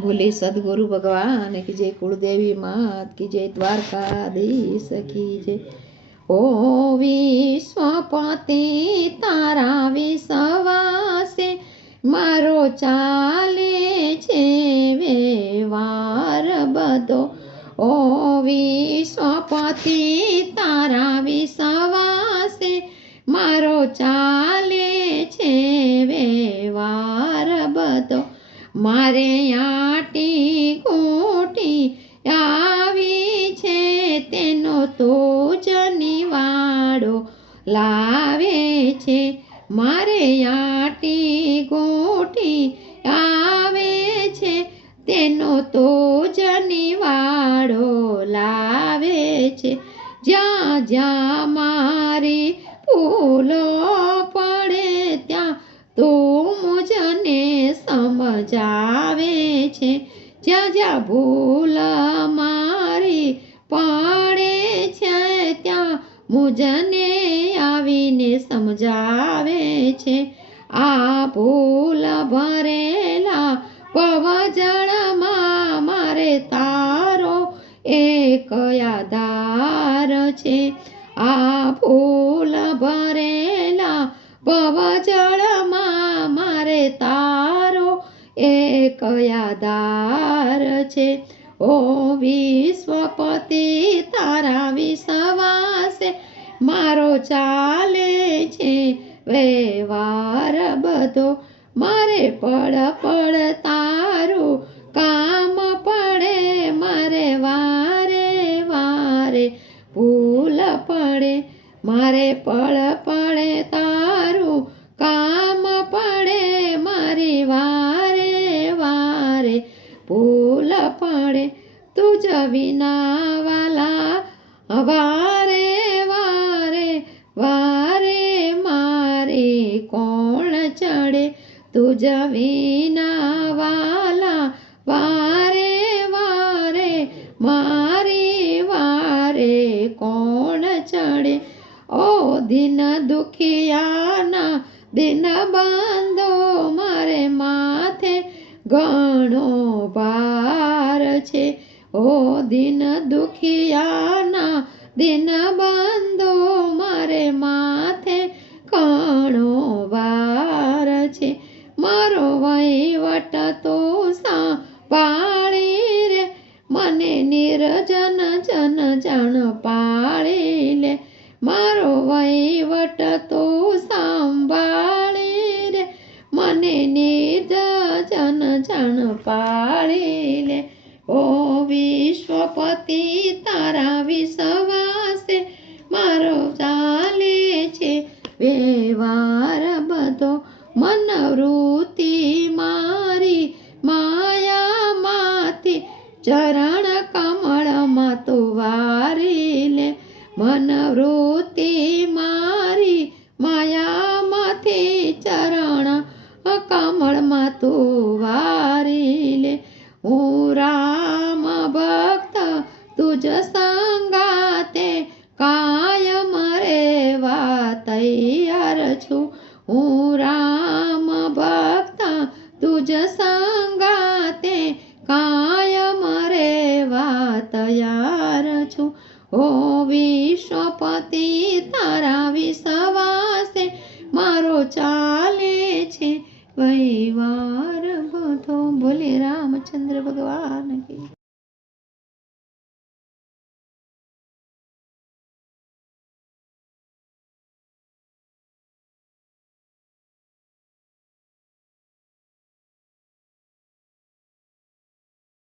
बोले सदगुरु भगवान की जय, कुलदेवी मात की जय, द्वारकाधीश की जय। ओ विश्वपति तारा विश्वासे मारो चाले छे व्यवहार बधो। ओ विश्वपति तारा विश्वासे मारो चाले छे व्यवहार बधो। मारे आटी कूटी आवी छे तेनो तो ज निवाड़ो लावे छे। मारे आटी कूटी आवे छे तेनो तो ज निवाड़ो लावे छे। ज्या ज्या मारी फूलो पड़े त्या तो मुझने समझावे छे। ज्या ज्या भूल मारी पड़े छे त्या मुझने आवीने समझावे छे। आ भूल भरेला पवजळमा मारे तारो एक आधार छे। आ भूल भरेला पवजळमा मारे तारो एक आधार छे। ओ विश्वपति तारा विश्वासे मारो चाले छे व्यवहार बधो। मारे पड़ पड़ तारू काम पड़े मारे वारे वारे भूल पड़े। मारे पड़ पड़े तारू काम पड़े मारी वारे वारे भूल पड़े। तुझ विना वाला वारे वारे वारे मारे कौन चढ़े। तुझ विना वाला वारे वारे मारी वारे कौन चढ़े। ओ दिन दुखियाना दिन बांधो मारे माथे घणो भार छे। ओ दिन दुखियाना दिन बांधो मारे माथे घणो भार छे। मारो वहीवट तो सांभाळी रे मने निर्जन जन जाण पाळी ले। मारो वहीवट तो सांभाळी रे मने निर्जन जाण पाळी ले। ओ विश्वपति तारा विश्वासे मारो चाले छे व्यवहार बधो। मनवृत्ति मारी माया माथी चरण कमल मा तू वारी ले। मनवृत्ति मारी माया माथी चरण कमल मा तू वारी ले। हूँ राम भक्त तुझ संगाते कायम रेवा तैयार छू। हूँ राम भक्त तुझ संगाते कायम रेवा तैयार छू। ओ विश्वपति तारा विश्वासे मारो चाले छे व्यवहार बधो। बोले रामचंद्र भगवान की।